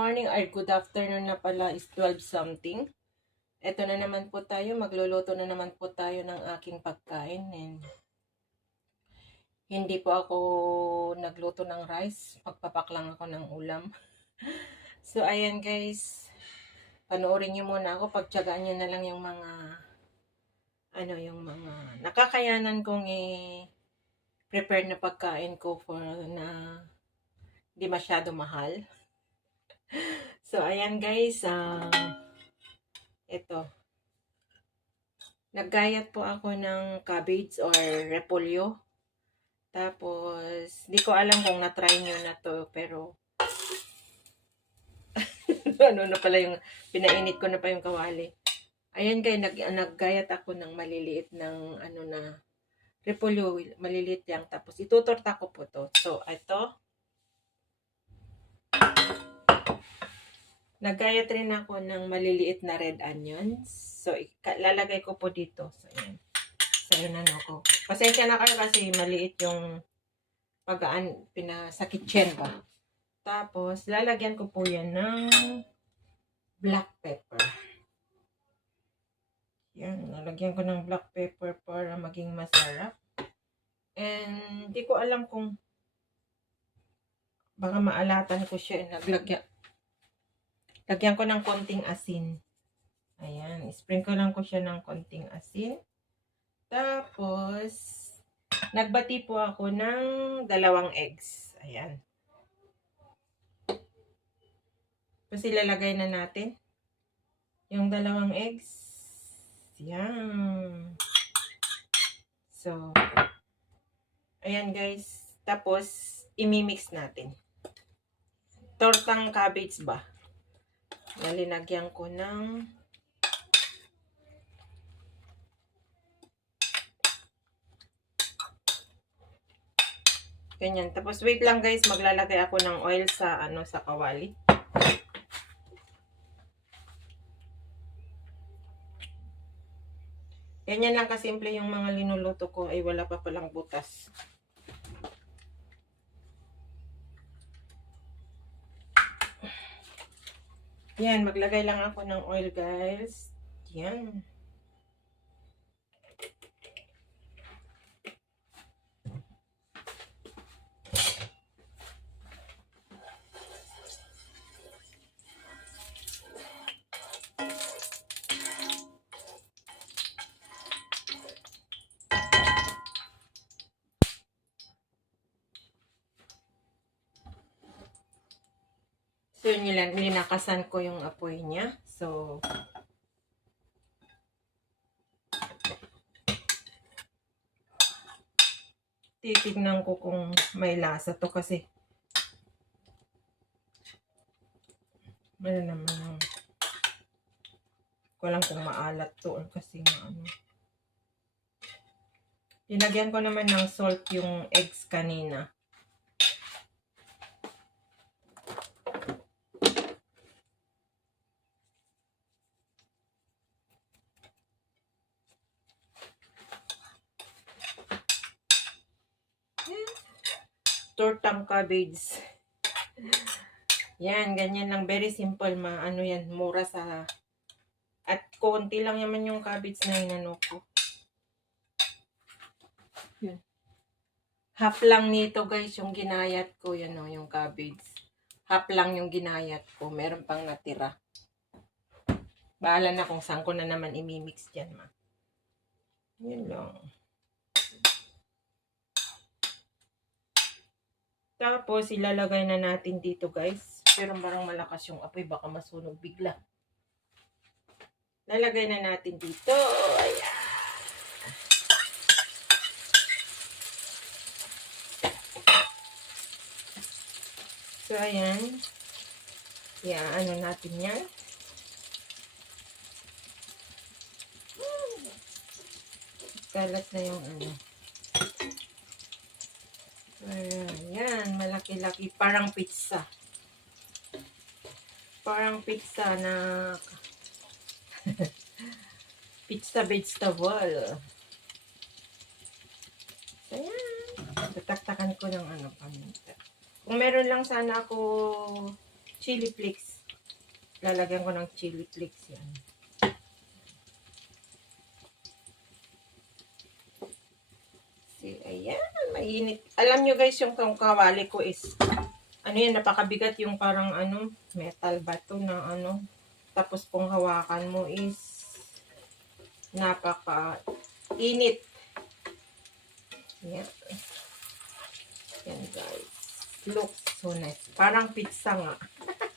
morning or good afternoon na pala is 12 something. Ito na naman po tayo, magluluto na naman po tayo ng aking pagkain. And hindi po ako nagluto ng rice, pagpapak lang ako ng ulam. so ayan guys, panoorin nyo muna ako, pagtyagaan nyo na lang yung mga ano yung mga nakakayanan kong i-prepare na pagkain ko for na hindi masyado mahal. So, ayan guys, um, ito. Naggayat po ako ng cabbage or repolyo. Tapos, di ko alam kung na-try nyo na to, pero ano na pala yung, pinainit ko na pa yung kawali. Ayan guys, nag, naggayat ako ng maliliit ng ano na repolyo, maliliit lang. Tapos, itutorta ko po to. So, ito, Nagayat rin ako ng maliliit na red onions. So, lalagay ko po dito. So, ayan. So, yun ano ko. Pasensya na kayo kasi maliit yung pagkaan pina, sa kitchen ba. Tapos, lalagyan ko po yan ng black pepper. Yan, lalagyan ko ng black pepper para maging masarap. And, di ko alam kung baka maalatan ko siya. Naglagyan, Lagyan ko ng konting asin. Ayan, sprinkle lang ko siya ng konting asin. Tapos, nagbati po ako ng dalawang eggs. Ayan. Tapos ilalagay na natin yung dalawang eggs. Yan. So, ayan guys. Tapos, imimix natin. Tortang cabbage ba? Nalinagyan ko ng Ganyan. Tapos wait lang guys, maglalagay ako ng oil sa ano sa kawali. Ganyan lang kasimple yung mga linuluto ko ay wala pa palang butas. Yan, maglagay lang ako ng oil, guys. Yan. So, nila, linakasan ko yung apoy niya. So, titignan ko kung may lasa to kasi ano naman ko lang kung maalat to kasi nga ano. Linagyan ko naman ng salt yung eggs kanina. Tortang cabbage. Yan, ganyan lang. Very simple ma. Ano yan, mura sa... At konti lang naman yung cabbage na inano ko. Yan. Half lang nito guys yung ginayat ko. Yan o, yung cabbage. Half lang yung ginayat ko. Meron pang natira. Bahala na kung saan ko na naman imimix dyan ma. Yan lang. Tapos, ilalagay na natin dito, guys. Pero parang malakas yung apoy. Baka masunog bigla. Lalagay na natin dito. Ayan. So, ayan. Ayan, ano natin yan. Kalat na yung ano. Ayan, yan, malaki-laki. Parang pizza. Parang pizza na pizza vegetable. Ayan. Tataktakan ko ng ano, paminta. Kung meron lang sana ako chili flakes. Lalagyan ko ng chili flakes yan. See, ayan, mainit. Alam nyo guys, yung kawali ko is, ano yan, napakabigat yung parang ano, metal ba to na ano. Tapos kung hawakan mo is, napaka init. Yan. Yan guys. Looks so nice. Parang pizza nga.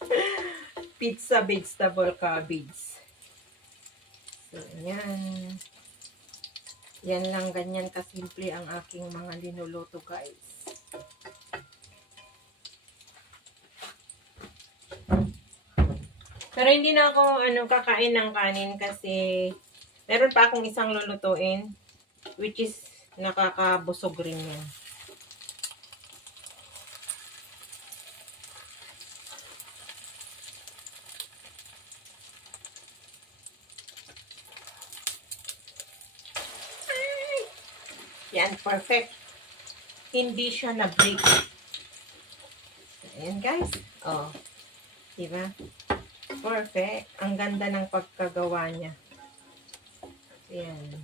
pizza vegetable cabbage. So, yan. Yan lang, ganyan kasimple ang aking mga linuluto guys. Pero hindi na ako ano kakain ng kanin kasi meron pa akong isang lulutuin which is nakakabusog rin yan. Yan, perfect. Hindi siya na-break. Ayan, guys. Oh. Diba? Perfect. Ang ganda ng pagkagawa niya. Ayan.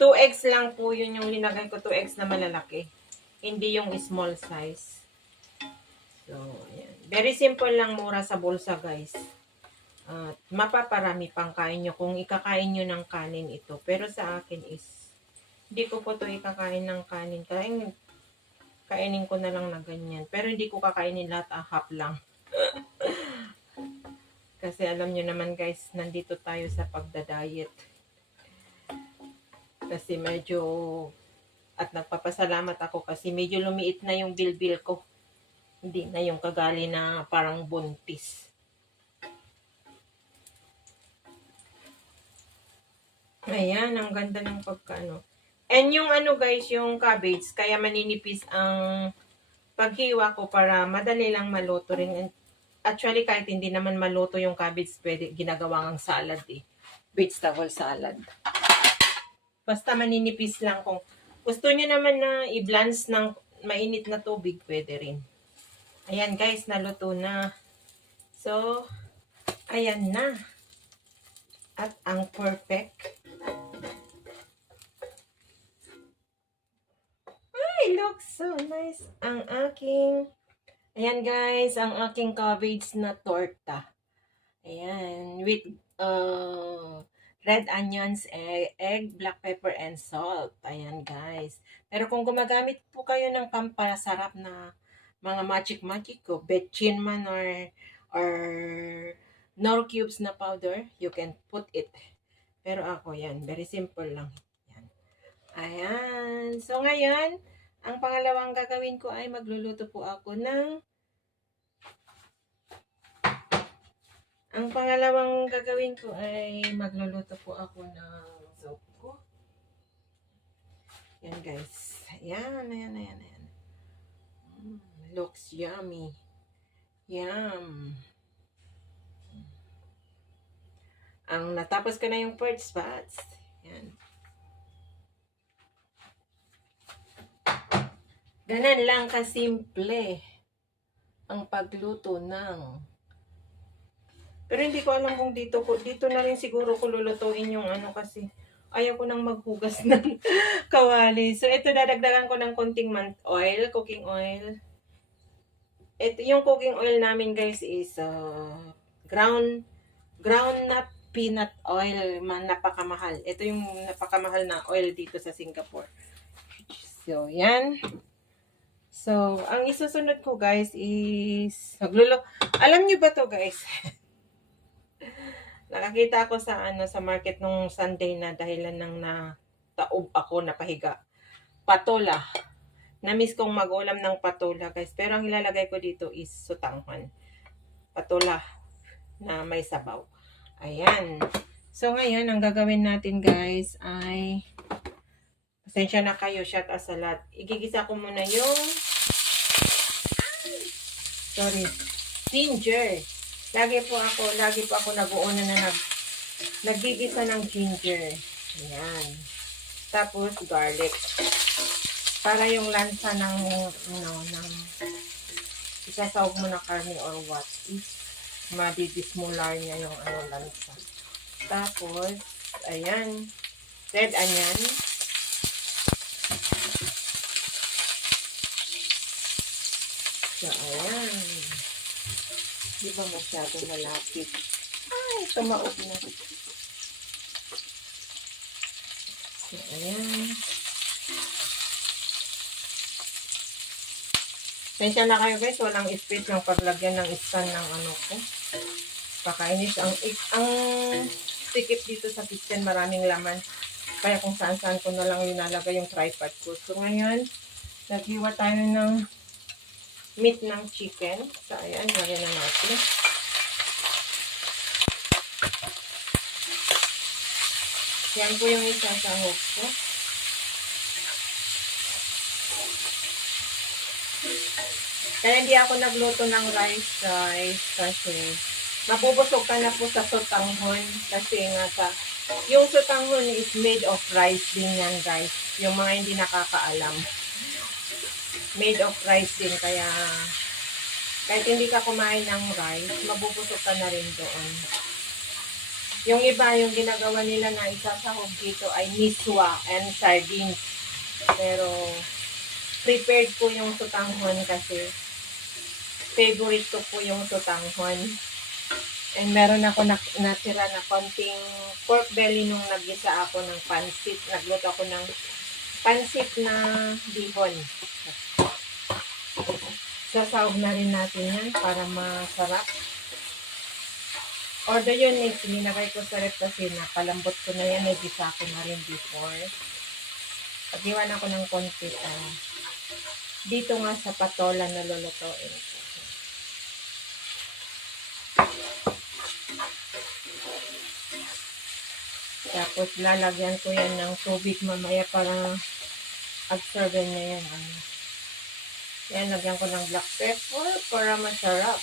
2x lang po yun yung linagay ko. 2x na malalaki. Hindi yung small size. So, ayan. Very simple lang mura sa bulsa, guys. At mapaparami pang kain nyo kung ikakain nyo ng kanin ito. Pero sa akin is, hindi ko po to ikakain ng kanin. Kain, kainin ko na lang na ganyan. Pero hindi ko kakainin lahat, ah, half lang. Kasi alam nyo naman guys, nandito tayo sa pagda-diet. Kasi medyo, at nagpapasalamat ako kasi medyo lumiit na yung bilbil ko. Hindi na yung kagali na parang buntis. Ayan, ang ganda ng pagkaano. And yung ano guys, yung cabbage, kaya maninipis ang paghiwa ko para madali lang maluto rin. Actually, kahit hindi naman maluto yung cabbage, pwede ginagawang salad eh. Vegetable salad. Basta maninipis lang kung gusto nyo naman na i-blanch ng mainit na tubig, pwede rin. Ayan guys, naluto na. So, ayan na. At ang perfect. Ay, looks so nice. Ang aking, ayan guys, ang aking cabbage na torta. Ayan, with uh, red onions, egg, egg, black pepper, and salt. Ayan guys. Pero kung gumagamit po kayo ng pampasarap na mga magic-magic ko, betchin man or, or nor cubes na powder, you can put it. Pero ako yan, very simple lang. Yan. Ayan. So ngayon, ang pangalawang gagawin ko ay magluluto po ako ng Ang pangalawang gagawin ko ay magluluto po ako ng soup ko. Yan guys. Ayan, ayan, ayan, ayan. Mm, looks yummy. Yum. Ang natapos ko na yung first spots. Yan. Ganan lang kasimple ang pagluto ng pero hindi ko alam kung dito ko dito na rin siguro ko lulutuin yung ano kasi ayaw ko nang maghugas ng kawali. So ito dadagdagan ko ng konting man oil, cooking oil. Ito yung cooking oil namin guys is uh, ground ground nut peanut oil man napakamahal. Ito yung napakamahal na oil dito sa Singapore. So yan. So, ang isusunod ko guys is naglulo. Alam niyo ba to guys? Nakakita ako sa ano sa market nung Sunday na dahilan ng na taob ako napahiga. Patola. Namiss kong magulam ng patola guys. Pero ang ilalagay ko dito is sutanghan. Patola na may sabaw. Ayan. So ngayon, ang gagawin natin guys ay pasensya na kayo, shot as a lot. Igigisa ko muna yung sorry, ginger. Lagi po ako, lagi po ako nag-uuna na nag, nagigisa ng ginger. Ayan. Tapos garlic. Para yung lansa ng, ano, ng isasawag mo na karne or what is madidismolar niya yung ano lansa. Tapos, ayan, red onion. So, ayan. Di ba masyado malapit? Ay, tumaob na. So, ayan. Pensya na kayo guys, walang space yung paglagyan ng stand ng ano ko. Pakainis. Ang, ang tikip dito sa kitchen, maraming laman. Kaya kung saan saan ko na lang linalagay yung tripod ko. So ngayon, naghiwa tayo ng meat ng chicken. So ayan, lagyan na natin. Yan po yung isa sa hook ko. Kaya hindi ako nagluto ng rice guys kasi mabubusog ka na po sa sotanghon kasi nga sa yung sotanghon is made of rice din yan guys. Yung mga hindi nakakaalam. Made of rice din kaya kahit hindi ka kumain ng rice, mabubusog ka na rin doon. Yung iba, yung ginagawa nila na isasahog dito ay miswa and sardines. Pero prepared po yung sotanghon kasi favorite ko po yung tutanghon. And meron ako na, natira na konting pork belly nung nagisa ako ng pansit. Nagluto ako ng pansit na bihon. Sasawag na rin natin yan para masarap. Order yun is ninakay ko sa rep kasi napalambot ko na yan. Nagisa ko na rin before. Pag-iwan ako ng konti. Uh, dito nga sa patola na lulutuin ko. Tapos lalagyan ko yan ng tubig mamaya para absorben niya yan. Ano. Yan, lagyan ko ng black pepper para masarap.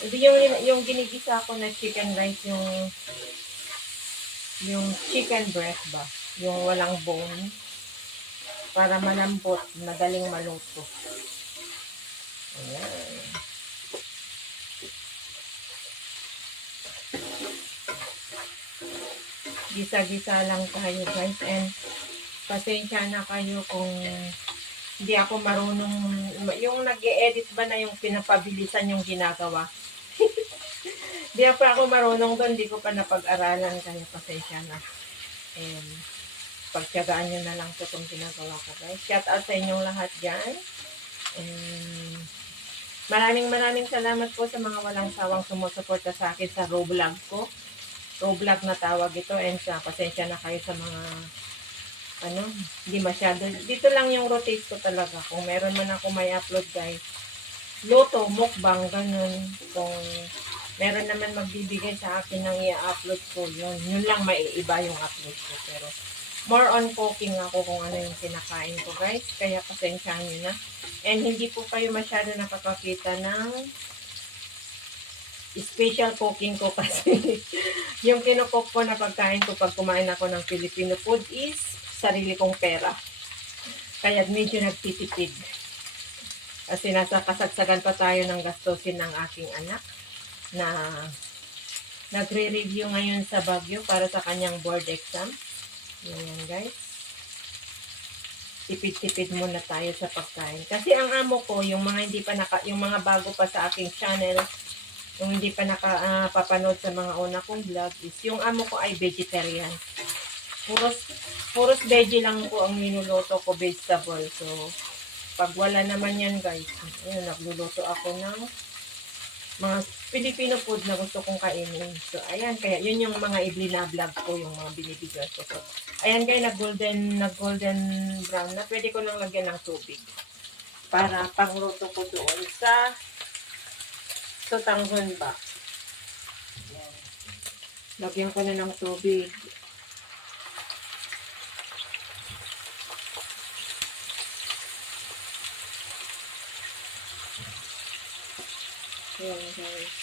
Hindi yung, yung ginigisa ko na chicken rice, yung yung chicken breast ba? Yung walang bone. Para malambot, madaling maluto. Ayan. gisa-gisa lang tayo guys and pasensya na kayo kung hindi ako marunong yung nag edit ba na yung pinapabilisan yung ginagawa. Hindi pa ako marunong doon hindi ko pa napag-aralan kaya pasensya na. And pagtyagaan nyo na lang ito itong ginagawa ko guys. Shout out sa inyong lahat dyan. And maraming maraming salamat po sa mga walang sawang sumusuporta sa akin sa vlog ko. So, vlog na tawag ito. And sa pasensya na kayo sa mga ano, hindi masyado. Dito lang yung rotate ko talaga. Kung meron man ako may upload guys, luto, mukbang, ganun. Kung meron naman magbibigay sa akin ng i-upload ko, yun. Yun lang maiiba yung upload ko. Pero more on cooking ako kung ano yung kinakain ko guys. Kaya pasensyahan nyo na. And hindi po kayo masyado nakakakita ng special cooking ko kasi yung kinukok ko na pagkain ko pag kumain ako ng Filipino food is sarili kong pera. Kaya medyo nagtitipid. Kasi nasa kasagsagan pa tayo ng gastusin ng aking anak na nagre-review ngayon sa Baguio para sa kanyang board exam. Yan guys. Tipid-tipid muna tayo sa pagkain. Kasi ang amo ko, yung mga hindi pa naka, yung mga bago pa sa aking channel, yung hindi pa nakapapanood uh, sa mga una kong vlog is yung amo ko ay vegetarian. Puros, puros veggie lang po ang minuluto ko, vegetable. So, pag wala naman yan guys, ayun, nagluluto ako ng mga Filipino food na gusto kong kainin. So, ayan, kaya yun yung mga i-vlog ko, yung mga binibigyan ko. So, ayan kayo, nag-golden, nag-golden brown na. Pwede ko nang lagyan ng tubig. Para pangluto ko doon sa So, tanghon ba? Yan. Lagyan ko na ng tubig. Yan, guys.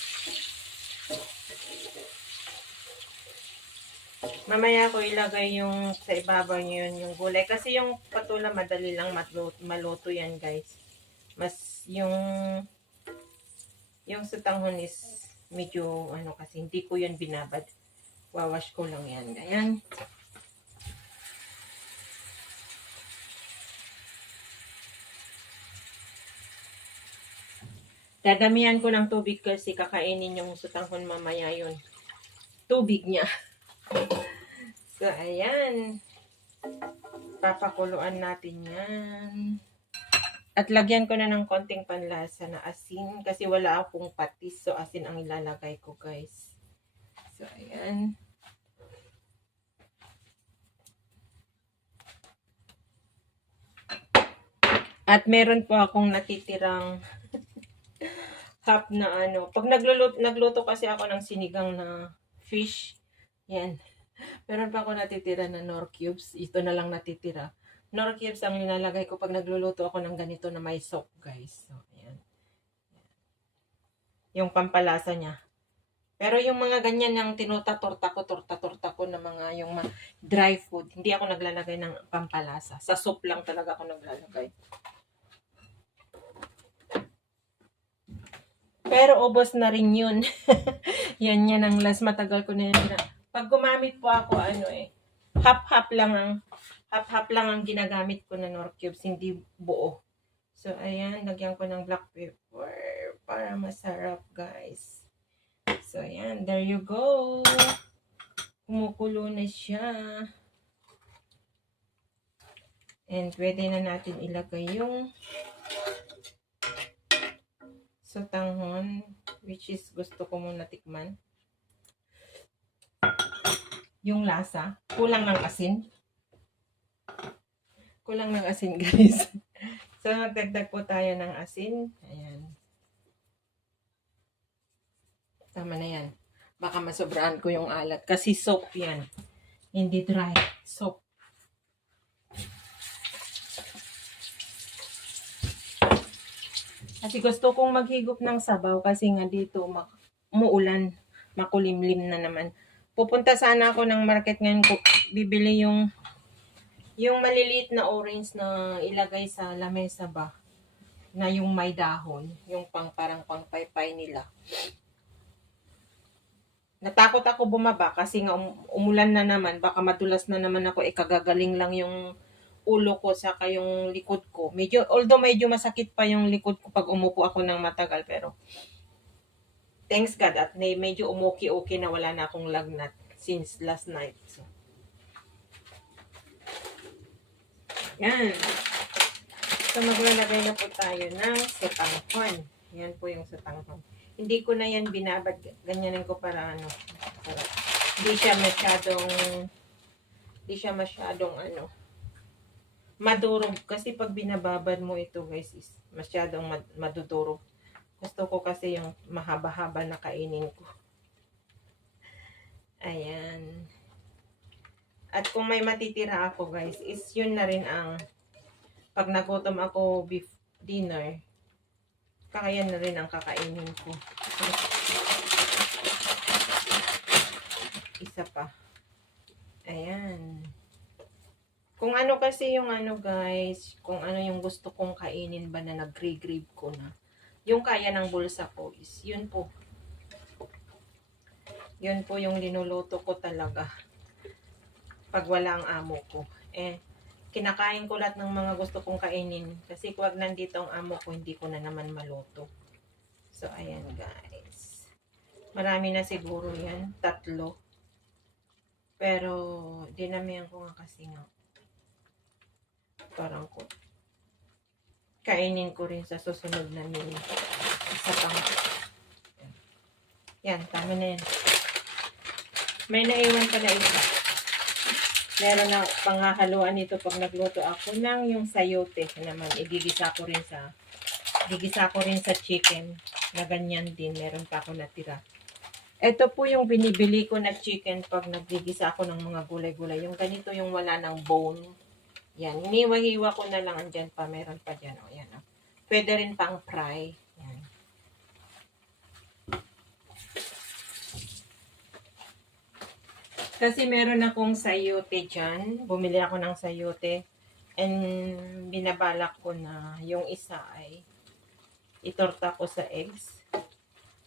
Mamaya ko ilagay yung sa ibabaw niyo yun, yung gulay. Kasi yung patula madali lang matluto, maluto yan guys. Mas yung yung sutanghon is medyo ano kasi hindi ko yun binabad. Wawash ko lang yan. Ayan. Dadamihan ko ng tubig kasi kakainin yung sutanghon mamaya yun. Tubig niya. So, ayan. Papakuluan natin yan. At lagyan ko na ng konting panlasa na asin kasi wala akong patis. So, asin ang ilalagay ko, guys. So, ayan. At meron po akong natitirang half na ano. Pag nagluluto, nagluto kasi ako ng sinigang na fish, yan. Meron pa ako natitira na nor cubes. Ito na lang natitira. Nor cubes ang nilalagay ko pag nagluluto ako ng ganito na may soap, guys. So, ayan. Yung pampalasa niya. Pero yung mga ganyan yung tinutatorta ko, torta-torta ko na mga yung dry food, hindi ako naglalagay ng pampalasa. Sa soup lang talaga ako naglalagay. Pero ubos na rin yun. yan yan ang last matagal ko na yan. Pag gumamit po ako, ano eh, half-half lang ang half-half lang ang ginagamit ko na nor cubes, hindi buo. So, ayan, lagyan ko ng black pepper para masarap, guys. So, ayan, there you go. Kumukulo na siya. And pwede na natin ilagay yung sotanghon, which is gusto ko muna tikman. Yung lasa, kulang ng asin. Kulang ng asin, guys. so, magdagdag po tayo ng asin. Ayan. Tama na yan. Baka masobrahan ko yung alat. Kasi soap yan. Hindi dry. Soap. Kasi gusto kong maghigop ng sabaw kasi nga dito mak makulimlim na naman. Pupunta sana ako ng market ngayon ko bibili yung yung maliliit na orange na ilagay sa lamesa ba na yung may dahon, yung pang parang pangpaypay nila. Natakot ako bumaba kasi nga um- umulan na naman, baka madulas na naman ako, ikagagaling lang yung ulo ko saka yung likod ko. Medyo although medyo masakit pa yung likod ko pag umupo ako ng matagal pero thanks God at may medyo umuki-okay na wala na akong lagnat since last night. So, yan. So maglalagay na po tayo ng setanghon. Yan po yung setanghon. Hindi ko na yan binabad. Ganyanin ko para ano. Para, hindi siya masyadong hindi siya masyadong ano madurog kasi pag binababad mo ito guys is masyadong mad- madudurog. Gusto ko kasi yung mahaba-haba na kainin ko. Ayan. At kung may matitira ako guys, is yun na rin ang pag nagutom ako beef dinner, kakayan na rin ang kakainin ko. Isa pa. Ayan. Kung ano kasi yung ano guys, kung ano yung gusto kong kainin ba na nag-grave ko na. Yung kaya ng bulsa ko is, yun po. Yun po yung linuluto ko talaga. Pag wala ang amo ko. Eh, kinakain ko lahat ng mga gusto kong kainin. Kasi kung nandito ang amo ko, hindi ko na naman maluto. So, ayan guys. Marami na siguro yan. Tatlo. Pero, dinamihan ko nga kasi nga parang ko. Kainin ko rin sa susunod na meal sa pang yan, tama na yan. May naiwan pa na isa. Meron na panghahaluan nito pag nagluto ako ng yung sayote naman. Igigisa ko rin sa igigisa ko rin sa chicken na ganyan din. Meron pa ako natira. Ito po yung binibili ko na chicken pag nagigisa ako ng mga gulay-gulay. Yung ganito yung wala ng bone yan, hiniwa-hiwa ko na lang. Andyan pa, meron pa dyan. O, yan. O. Pwede rin pang fry. Yan. Kasi meron akong sayote dyan. Bumili ako ng sayote. And binabalak ko na yung isa ay itorta ko sa eggs.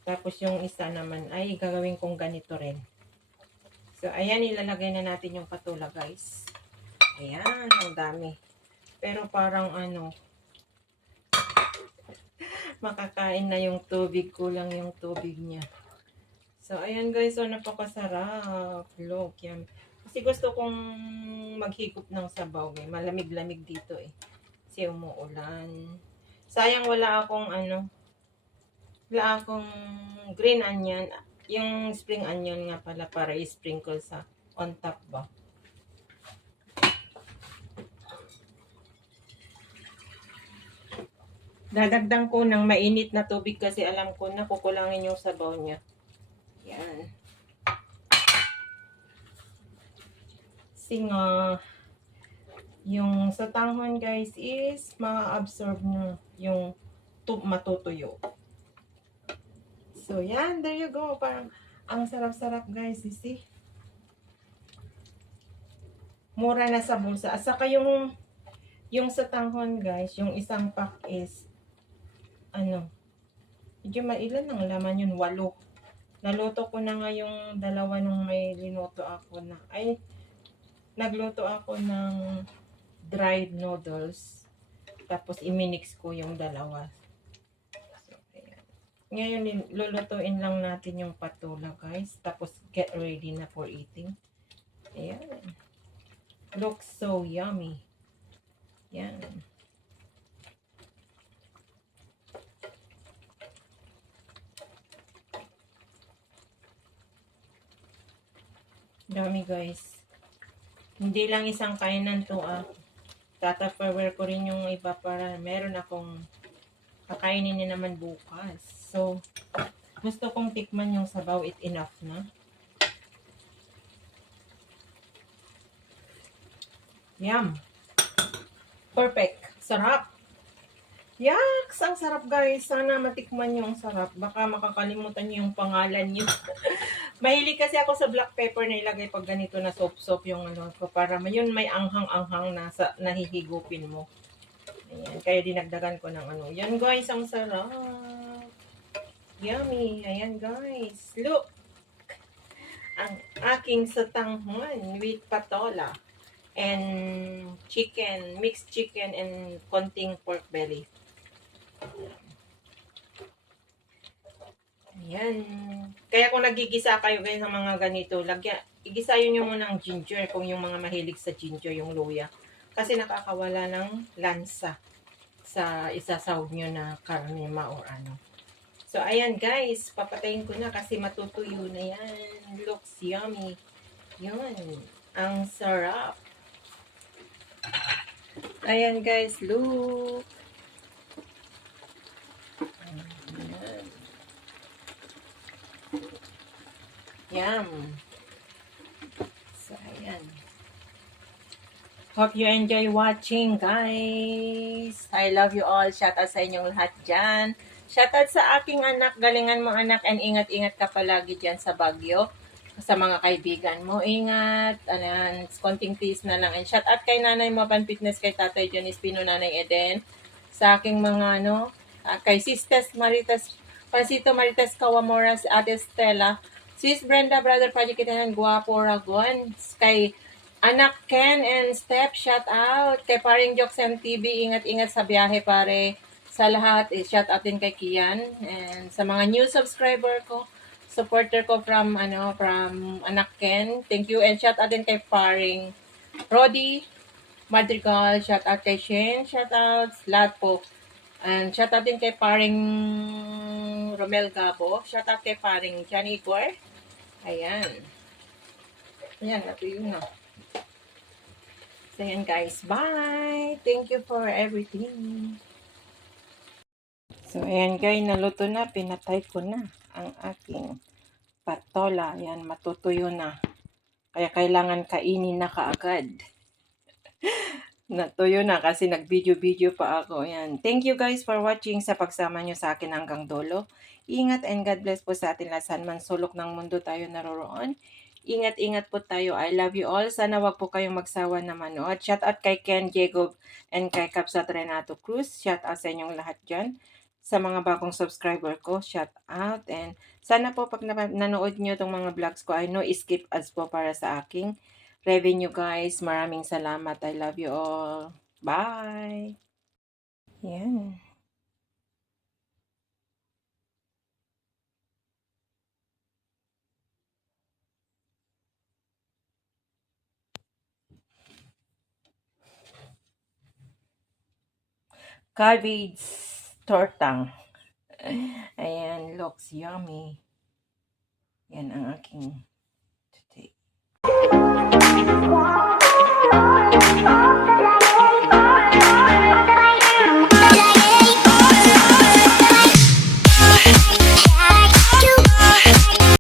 Tapos yung isa naman ay gagawin kong ganito rin. So, ayan, ilalagay na natin yung patula, guys. Ayan, ang dami. Pero parang ano, makakain na yung tubig, kulang yung tubig niya. So, ayan guys, so napakasarap. Look, yan. Kasi gusto kong maghigop ng sabaw. Eh. Malamig-lamig dito eh. Kasi umuulan. Sayang wala akong ano, wala akong green onion. Yung spring onion nga pala para i-sprinkle sa on top ba. Dadagdan ko ng mainit na tubig kasi alam ko na kukulangin yung sabaw niya. Yan. Kasi yung sa tanghon guys is ma-absorb na yung tu- matutuyo. So, yan. There you go. Parang ang sarap-sarap guys. You see? Mura na sa bulsa. At saka yung yung sa tanghon guys, yung isang pack is ano, medyo mailan ang laman yun, walo. Naluto ko na nga yung dalawa nung may linuto ako na, ay, nagluto ako ng dried noodles. Tapos, iminix ko yung dalawa. So, ayan. Ngayon, lulutuin lang natin yung patula, guys. Tapos, get ready na for eating. Ayan. Looks so yummy. Yan. Dami guys. Hindi lang isang kainan to ah. Tatapawer ko rin yung iba para meron akong kakainin niya naman bukas. So, gusto kong tikman yung sabaw. It enough na. Yum. Perfect. Sarap. Yaks! Ang sarap guys. Sana matikman yung sarap. Baka makakalimutan niyo yung pangalan niyo. Mahilig kasi ako sa black pepper na ilagay pag ganito na soap-soap yung ano ko. Para yun may anghang-anghang na sa, nahihigupin mo. Ayan. Kaya dinagdagan ko ng ano. Yan guys, ang sarap. Yummy. Ayan guys. Look. Ang aking satanghon with patola and chicken, mixed chicken and konting pork belly. Ayan. Kaya kung nagigisa kayo guys ng mga ganito, lagyan, igisayin nyo muna ng ginger kung yung mga mahilig sa ginger, yung luya. Kasi nakakawala ng lansa sa isasawag nyo na karnema or ano. So, ayan guys, papatayin ko na kasi matutuyo na yan. Looks yummy. Yun. Ang sarap. Ayan guys, look. Ayan. Yum. So, ayan. Hope you enjoy watching, guys. I love you all. Shout out sa inyong lahat dyan. Shout out sa aking anak. Galingan mo, anak. And ingat-ingat ka palagi dyan sa Bagyo sa mga kaibigan mo. Ingat. Ayan, konting peace na lang. And shout out kay Nanay Mapan Fitness, kay Tatay John Espino, Nanay Eden. Sa aking mga, ano, ah, kay Sisters Maritas, Pasito Maritas Kawamora, si Ate Stella, Sis Brenda, Brother Project Kitahan, Guapo Ragon, kay Anak Ken and Step, shout out. Kay paring Jokes MTV, ingat-ingat sa biyahe pare. Sa lahat, eh, shout out din kay Kian. And sa mga new subscriber ko, supporter ko from ano from Anak Ken. Thank you and shout out din kay paring Rodi Madrigal, shout out kay Shane, shout out lahat po. And shout out din kay paring Romel Gabo, shout out kay paring Johnny Igor. Ayan. Ayan, natuyo na. So, ayan guys. Bye! Thank you for everything. So, ayan guys. Naluto na. Pinatay ko na ang aking patola. Ayan, matutuyo na. Kaya kailangan kainin na kaagad. Natuyo na kasi nag-video-video pa ako. Ayan. Thank you guys for watching sa pagsama nyo sa akin hanggang dulo. Ingat and God bless po sa atin lahat. Saan man sulok ng mundo tayo naroroon. Ingat-ingat po tayo. I love you all. Sana wag po kayong magsawa na manood. Shout out kay Ken Diego and kay Kapsat Renato Cruz. Shout out sa inyong lahat dyan. Sa mga bagong subscriber ko, shout out. And sana po pag na- nanood nyo itong mga vlogs ko, I know skip ads po para sa aking revenue guys. Maraming salamat. I love you all. Bye! Yan. cabbage tortang. Ayan, looks yummy. Yan ang aking today.